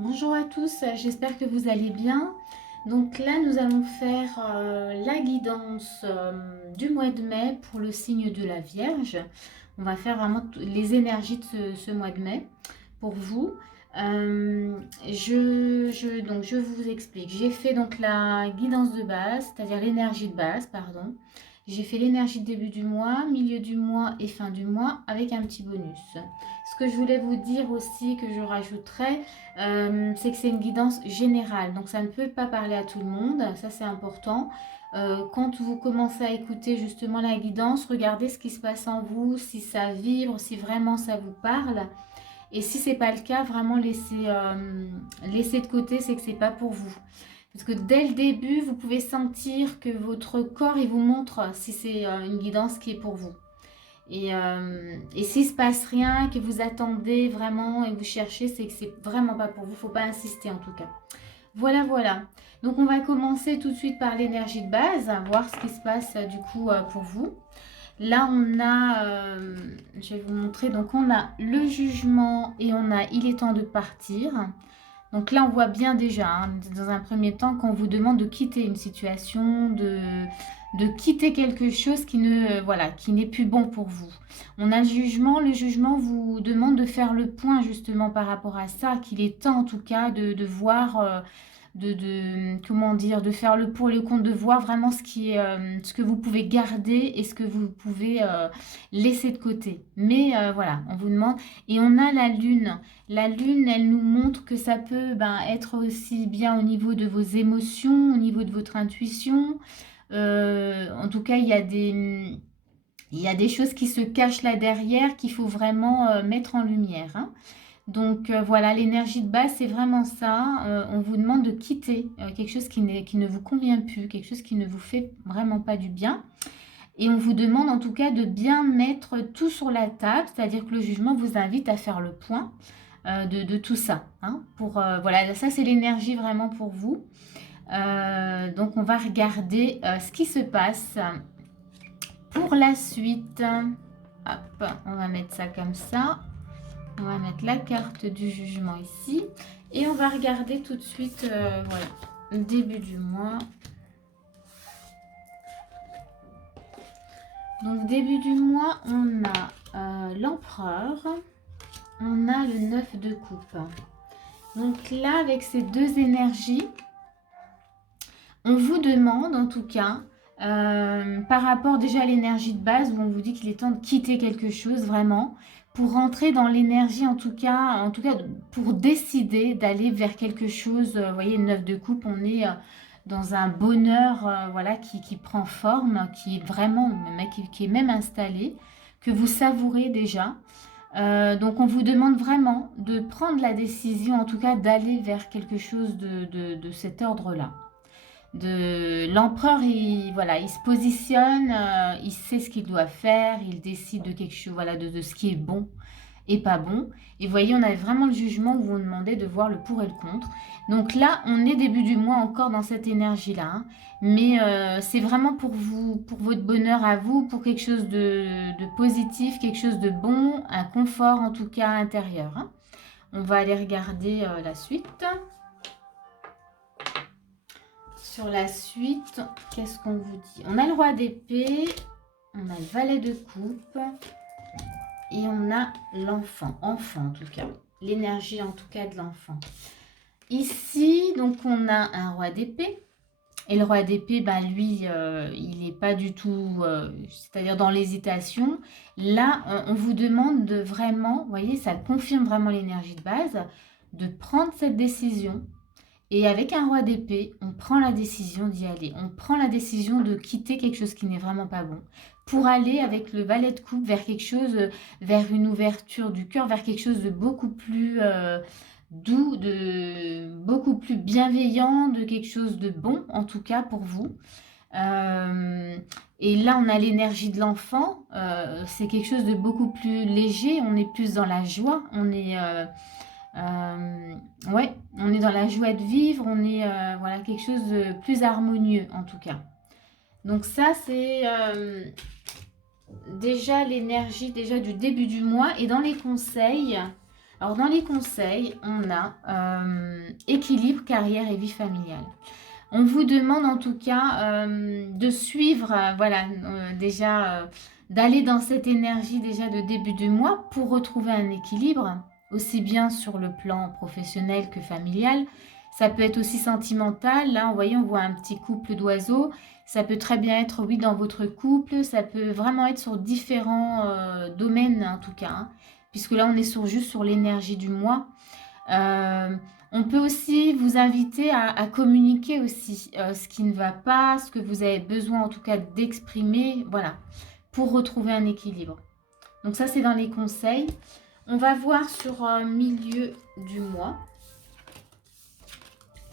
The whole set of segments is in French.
Bonjour à tous, j'espère que vous allez bien. Donc là, nous allons faire la guidance du mois de mai pour le signe de la Vierge. On va faire vraiment les énergies de ce mois de mai pour vous. Donc je vous explique. J'ai fait donc la guidance de base, c'est-à-dire l'énergie de base, pardon. J'ai fait l'énergie de début du mois, milieu du mois et fin du mois avec un petit bonus. Ce que je voulais vous dire aussi, que je rajouterai, c'est que c'est une guidance générale. Donc ça ne peut pas parler à tout le monde, ça c'est important. Quand vous commencez à écouter justement la guidance, regardez ce qui se passe en vous, si ça vibre, si vraiment ça vous parle. Et si c'est pas le cas, vraiment laissez de côté, c'est que c'est pas pour vous. Parce que dès le début, vous pouvez sentir que votre corps, il vous montre si c'est une guidance qui est pour vous. Et s'il ne se passe rien, que vous attendez vraiment et vous cherchez, c'est que c'est vraiment pas pour vous. Il ne faut pas insister en tout cas. Voilà, voilà. Donc on va commencer tout de suite par l'énergie de base, voir ce qui se passe du coup pour vous. Là on a, je vais vous montrer, donc on a le jugement et on a il est temps de partir. Donc là, on voit bien déjà, hein, dans un premier temps, qu'on vous demande de quitter une situation, de quitter quelque chose qui ne, voilà, qui n'est plus bon pour vous. On a le jugement. Le jugement vous demande de faire le point justement par rapport à ça, qu'il est temps en tout cas de voir, comment dire, de faire le pour et le contre, de voir vraiment ce que vous pouvez garder et ce que vous pouvez laisser de côté. Mais voilà, on vous demande. Et on a la lune. La lune, elle nous montre que ça peut être aussi bien au niveau de vos émotions, au niveau de votre intuition. En tout cas, il y a des choses qui se cachent là derrière qu'il faut vraiment mettre en lumière, hein. Donc voilà, l'énergie de base, c'est vraiment ça. On vous demande de quitter quelque chose qui ne vous convient plus, quelque chose qui ne vous fait vraiment pas du bien. Et on vous demande en tout cas de bien mettre tout sur la table, c'est-à-dire que le jugement vous invite à faire le point de tout ça, hein, voilà, ça c'est l'énergie vraiment pour vous. Donc on va regarder ce qui se passe pour la suite. Hop, on va mettre ça comme ça. On va mettre la carte du jugement ici. Et on va regarder tout de suite, voilà, début du mois. Donc début du mois, on a l'empereur. On a le 9 de coupe. Donc là, avec ces deux énergies, on vous demande en tout cas, par rapport déjà à l'énergie de base, où on vous dit qu'il est temps de quitter quelque chose vraiment, pour rentrer dans l'énergie en tout cas pour décider d'aller vers quelque chose. Vous voyez, le 9 de coupe, on est dans un bonheur voilà, qui prend forme, qui est vraiment, qui est même installé, que vous savourez déjà. Donc on vous demande vraiment de prendre la décision, en tout cas d'aller vers quelque chose de cet ordre-là. L'empereur, voilà, il se positionne, il sait ce qu'il doit faire, il décide de quelque chose, voilà, de ce qui est bon et pas bon. Et vous voyez, on avait vraiment le jugement où vous demandez de voir le pour et le contre. Donc là, on est début du mois encore dans cette énergie-là, hein. Mais c'est vraiment pour vous, pour votre bonheur à vous, pour quelque chose de positif, quelque chose de bon, un confort en tout cas intérieur, hein. On va aller regarder la suite. Sur la suite, qu'est-ce qu'on vous dit? On a le roi d'épée, on a le valet de coupe et on a l'enfant, enfant en tout cas, l'énergie en tout cas de l'enfant. Ici, donc on a un roi d'épée. Et le roi d'épée, lui, il n'est pas du tout, c'est-à-dire dans l'hésitation. Là, on vous demande de vraiment, vous voyez, ça confirme vraiment l'énergie de base, de prendre cette décision. Et avec un roi d'épée, on prend la décision d'y aller. On prend la décision de quitter quelque chose qui n'est vraiment pas bon. Pour aller avec le valet de coupe vers quelque chose, vers une ouverture du cœur, vers quelque chose de beaucoup plus doux, de beaucoup plus bienveillant, de quelque chose de bon, en tout cas pour vous. Et là, on a l'énergie de l'enfant. C'est quelque chose de beaucoup plus léger. On est plus dans la joie. Ouais, on est dans la joie de vivre, on est voilà, quelque chose de plus harmonieux en tout cas. Donc ça, c'est déjà l'énergie déjà du début du mois. Et dans les conseils, Alors, dans les conseils, on a équilibre, carrière et vie familiale. On vous demande en tout cas de suivre, voilà, déjà d'aller dans cette énergie déjà de début du mois pour retrouver un équilibre, aussi bien sur le plan professionnel que familial. Ça peut être aussi sentimental. Là, vous voyez, on voit un petit couple d'oiseaux. Ça peut très bien être, oui, dans votre couple. Ça peut vraiment être sur différents domaines, en tout cas, hein, puisque là, on est juste sur l'énergie du mois. On peut aussi vous inviter à communiquer aussi ce qui ne va pas, ce que vous avez besoin en tout cas d'exprimer, voilà, pour retrouver un équilibre. Donc ça, c'est dans les conseils. On va voir sur milieu du mois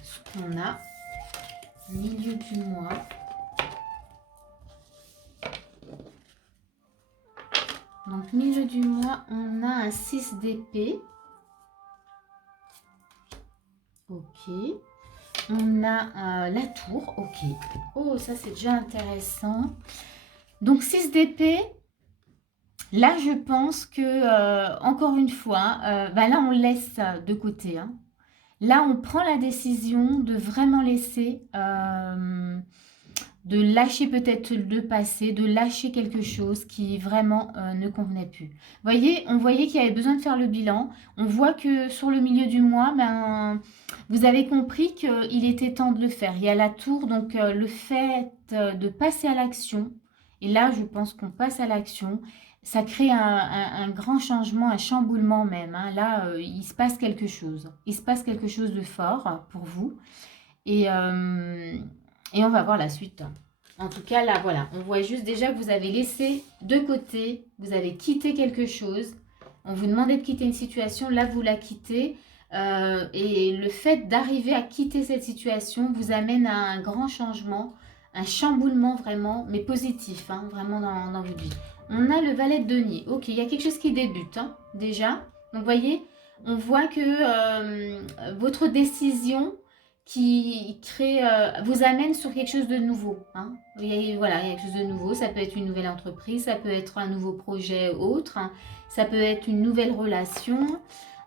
ce qu'on a. Milieu du mois. Donc milieu du mois, on a un 6 d'épée. Ok. On a la tour. Ok. Oh, ça c'est déjà intéressant. Donc 6 d'épée. Là, je pense que, encore une fois, là, on laisse de côté. Hein. Là, on prend la décision de vraiment laisser, de lâcher peut-être le passé, de lâcher quelque chose qui vraiment ne convenait plus. Voyez, on voyait qu'il y avait besoin de faire le bilan. On voit que sur le milieu du mois, vous avez compris qu'il était temps de le faire. Il y a la tour, donc le fait de passer à l'action. Et là, je pense qu'on passe à l'action. Ça crée un grand changement, un chamboulement même. Hein. Là, il se passe quelque chose. Il se passe quelque chose de fort pour vous. Et on va voir la suite. En tout cas, là, voilà. On voit juste déjà que vous avez laissé de côté. Vous avez quitté quelque chose. On vous demandait de quitter une situation. Là, vous la quittez. Et le fait d'arriver à quitter cette situation vous amène à un grand changement. Un chamboulement vraiment, mais positif. Hein, vraiment dans votre vie. On a le valet de denier. Ok, il y a quelque chose qui débute, hein, déjà. Donc, vous voyez, on voit que votre décision qui crée, vous amène sur quelque chose de nouveau. Hein. Voilà, il y a quelque chose de nouveau. Ça peut être une nouvelle entreprise, ça peut être un nouveau projet autre. Hein. Ça peut être une nouvelle relation.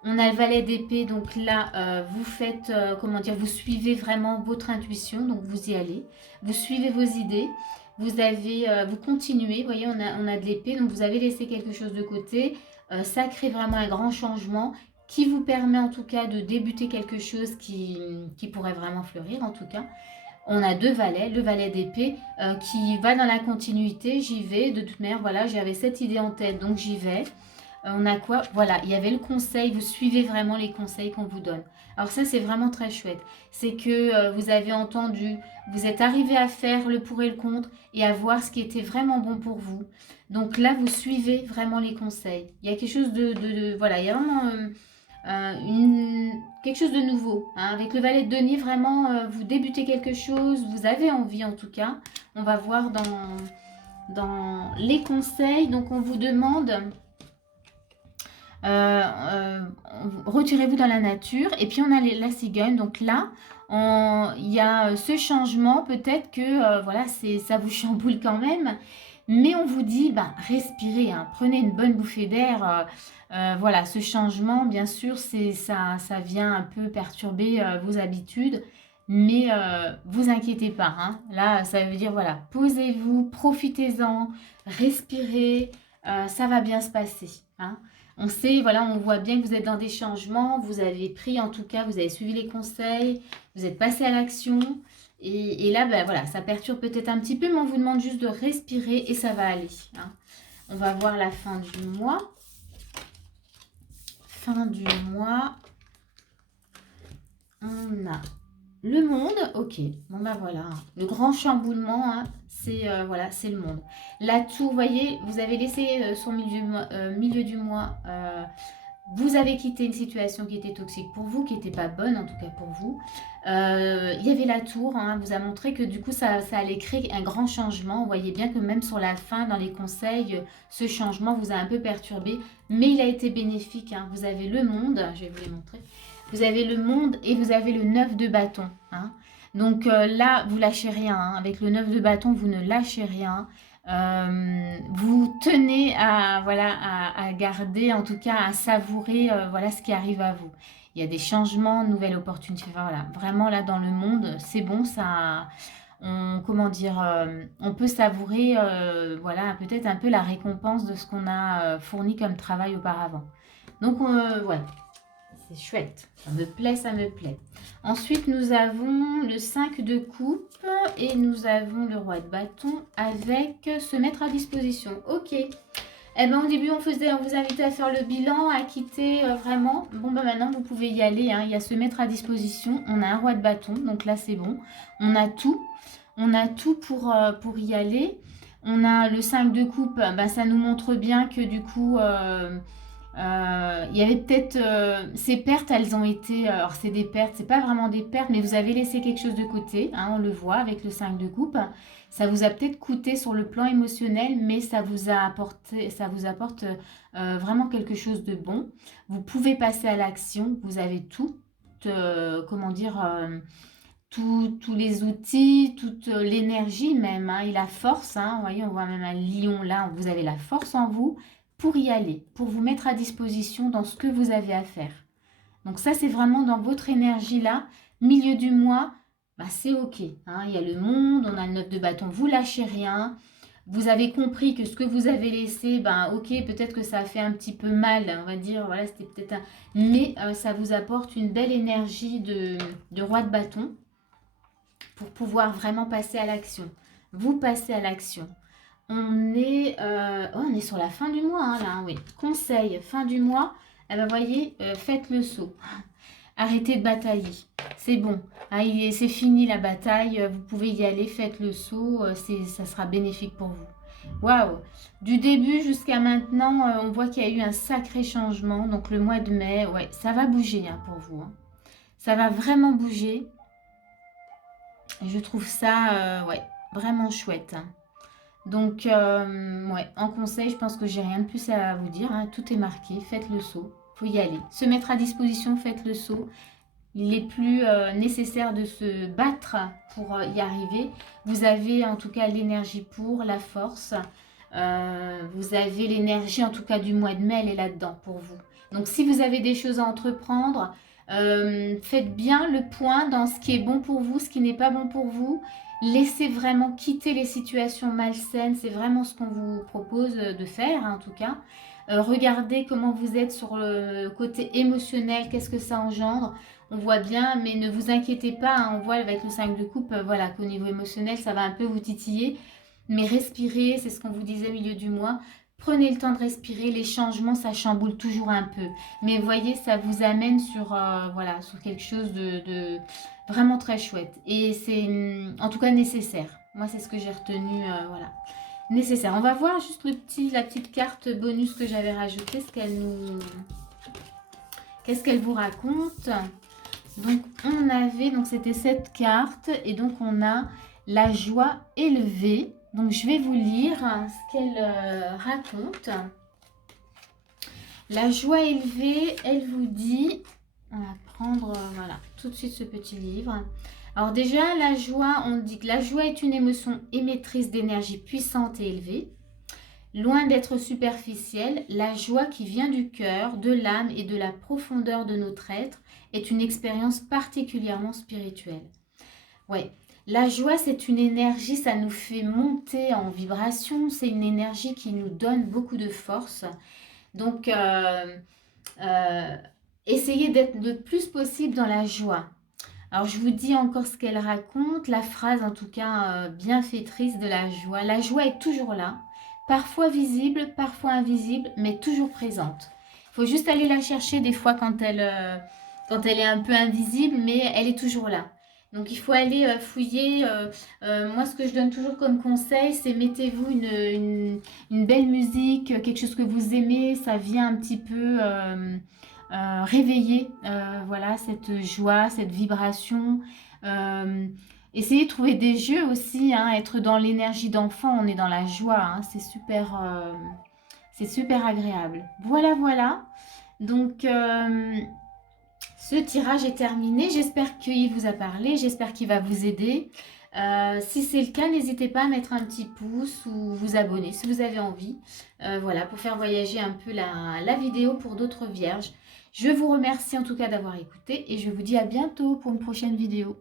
On a le valet d'épée, donc là, vous faites, comment dire, vous suivez vraiment votre intuition, donc vous y allez. Vous suivez vos idées. Vous continuez, vous voyez, on a de l'épée, donc vous avez laissé quelque chose de côté. Ça crée vraiment un grand changement qui vous permet en tout cas de débuter quelque chose qui pourrait vraiment fleurir en tout cas. On a deux valets, le valet d'épée qui va dans la continuité, j'y vais, de toute manière, voilà, j'avais cette idée en tête, donc j'y vais. On a quoi? Voilà, il y avait le conseil, vous suivez vraiment les conseils qu'on vous donne. Alors ça, c'est vraiment très chouette. C'est que vous avez entendu, vous êtes arrivé à faire le pour et le contre et à voir ce qui était vraiment bon pour vous. Donc là, vous suivez vraiment les conseils. Il y a quelque chose voilà, il y a vraiment quelque chose de nouveau. Hein. Avec le valet de denier, vraiment, vous débutez quelque chose, vous avez envie en tout cas. On va voir dans les conseils. Donc on vous demande... retirez-vous dans la nature. Et puis on a la cigogne. Donc là, il y a ce changement. Peut-être que voilà, ça vous chamboule quand même. Mais on vous dit, respirez, hein, prenez une bonne bouffée d'air. Voilà, ce changement, bien sûr, ça vient un peu perturber vos habitudes. Mais vous inquiétez pas. Hein. Là, ça veut dire, voilà, posez-vous, profitez-en, respirez. Ça va bien se passer. Hein. On sait, voilà, on voit bien que vous êtes dans des changements, vous avez pris en tout cas, vous avez suivi les conseils, vous êtes passé à l'action. Et là, voilà, ça perturbe peut-être un petit peu, mais on vous demande juste de respirer et ça va aller. Hein. On va voir la fin du mois. Fin du mois. On a le monde, ok. Bon voilà, le grand chamboulement, hein, c'est voilà, c'est le monde. La tour, vous voyez, vous avez laissé son milieu du mois. Vous avez quitté une situation qui était toxique pour vous, qui n'était pas bonne en tout cas pour vous. Il y avait la tour, hein, vous a montré que du coup ça allait créer un grand changement. Vous voyez bien que même sur la fin, dans les conseils, ce changement vous a un peu perturbé, mais il a été bénéfique. Hein. Vous avez le monde, je vais vous les montrer. Vous avez le monde et vous avez le 9 de bâton. Hein. Donc là, vous lâchez rien. Hein. Avec le 9 de bâton, vous ne lâchez rien. vous tenez à, voilà, à garder, en tout cas à savourer voilà, ce qui arrive à vous. Il y a des changements, nouvelles opportunités. Enfin, voilà, vraiment là dans le monde, c'est bon, ça, comment dire, on peut savourer voilà, peut-être un peu la récompense de ce qu'on a fourni comme travail auparavant. Donc, ouais, c'est chouette. Ça me plaît, ça me plaît. Ensuite, nous avons le 5 de coupe et nous avons le roi de bâton avec se mettre à disposition. Ok. Eh ben, au début, on vous invitait à faire le bilan, à quitter vraiment. Bon, ben maintenant, vous pouvez y aller. Hein. Il y a se mettre à disposition. On a un roi de bâton, donc là, c'est bon. On a tout. On a tout pour y aller. On a le 5 de coupe. Ben, ça nous montre bien que du coup... il y avait peut-être ces pertes, elles ont été, alors c'est des pertes, c'est pas vraiment des pertes, mais vous avez laissé quelque chose de côté, hein, on le voit avec le 5 de coupe. Ça vous a peut-être coûté sur le plan émotionnel, mais ça vous a apporté, ça vous apporte vraiment quelque chose de bon. Vous pouvez passer à l'action, vous avez tout, comment dire, tous les outils, toute l'énergie même, hein, et la force. Hein, vous voyez, on voit même un lion là, vous avez la force en vous pour y aller, pour vous mettre à disposition dans ce que vous avez à faire. Donc ça, c'est vraiment dans votre énergie là, milieu du mois, bah, c'est ok. Hein, il y a le monde, on a le 9 de bâton, vous lâchez rien. Vous avez compris que ce que vous avez laissé, ben ok, peut-être que ça a fait un petit peu mal, on va dire, voilà, c'était peut-être un... Mais ça vous apporte une belle énergie de roi de bâton pour pouvoir vraiment passer à l'action. Vous passez à l'action. On est sur la fin du mois, hein, là, oui. Conseil, fin du mois, eh ben, voyez, faites le saut. Arrêtez de batailler. C'est bon. Ah, c'est fini la bataille. Vous pouvez y aller, faites le saut. Ça sera bénéfique pour vous. Waouh! Du début jusqu'à maintenant, on voit qu'il y a eu un sacré changement. Donc le mois de mai, ouais, ça va bouger hein, pour vous. Hein. Ça va vraiment bouger. Je trouve ça, ouais, vraiment chouette. Hein. Donc, ouais, en conseil, je pense que j'ai rien de plus à vous dire. Hein. Tout est marqué. Faites le saut. Faut y aller. Se mettre à disposition, faites le saut. Il est plus nécessaire de se battre pour y arriver. Vous avez en tout cas l'énergie pour, la force. Vous avez l'énergie en tout cas du mois de mai, elle est là-dedans pour vous. Donc si vous avez des choses à entreprendre, faites bien le point dans ce qui est bon pour vous, ce qui n'est pas bon pour vous. Laissez vraiment quitter les situations malsaines, c'est vraiment ce qu'on vous propose de faire en tout cas. Regardez comment vous êtes sur le côté émotionnel, qu'est-ce que ça engendre. On voit bien, mais ne vous inquiétez pas, hein, on voit avec le 5 de coupe, voilà, qu'au niveau émotionnel, ça va un peu vous titiller. Mais respirez, c'est ce qu'on vous disait au milieu du mois. Prenez le temps de respirer, les changements, ça chamboule toujours un peu. Mais voyez, ça vous amène sur, voilà, sur quelque chose de vraiment très chouette. Et c'est en tout cas nécessaire. Moi, c'est ce que j'ai retenu, voilà. Nécessaire. On va voir juste la petite carte bonus que j'avais rajoutée, qu'est-ce qu'elle vous raconte. Donc, on avait, donc c'était cette carte, et donc on a la joie élevée. Donc, je vais vous lire ce qu'elle raconte. La joie élevée, elle vous dit, on va prendre, voilà, tout de suite ce petit livre. Alors déjà, la joie, on dit que la joie est une émotion émettrice d'énergie puissante et élevée. Loin d'être superficielle, la joie qui vient du cœur, de l'âme et de la profondeur de notre être est une expérience particulièrement spirituelle. Ouais, la joie, c'est une énergie, ça nous fait monter en vibration, c'est une énergie qui nous donne beaucoup de force. Donc, essayez d'être le plus possible dans la joie. Alors, je vous dis encore ce qu'elle raconte, la phrase en tout cas bienfaitrice de la joie. La joie est toujours là, parfois visible, parfois invisible, mais toujours présente. Il faut juste aller la chercher des fois quand elle est un peu invisible, mais elle est toujours là. Donc, il faut aller fouiller. Moi, ce que je donne toujours comme conseil, c'est mettez-vous une belle musique, quelque chose que vous aimez. Ça vient un petit peu réveiller voilà, cette joie, cette vibration. Essayez de trouver des jeux aussi, hein, être dans l'énergie d'enfant, on est dans la joie, hein, c'est super agréable. Voilà, voilà. Donc, ce tirage est terminé. J'espère qu'il vous a parlé, j'espère qu'il va vous aider. Si c'est le cas, n'hésitez pas à mettre un petit pouce ou vous abonner si vous avez envie. Voilà, pour faire voyager un peu la vidéo pour d'autres vierges. Je vous remercie en tout cas d'avoir écouté et je vous dis à bientôt pour une prochaine vidéo.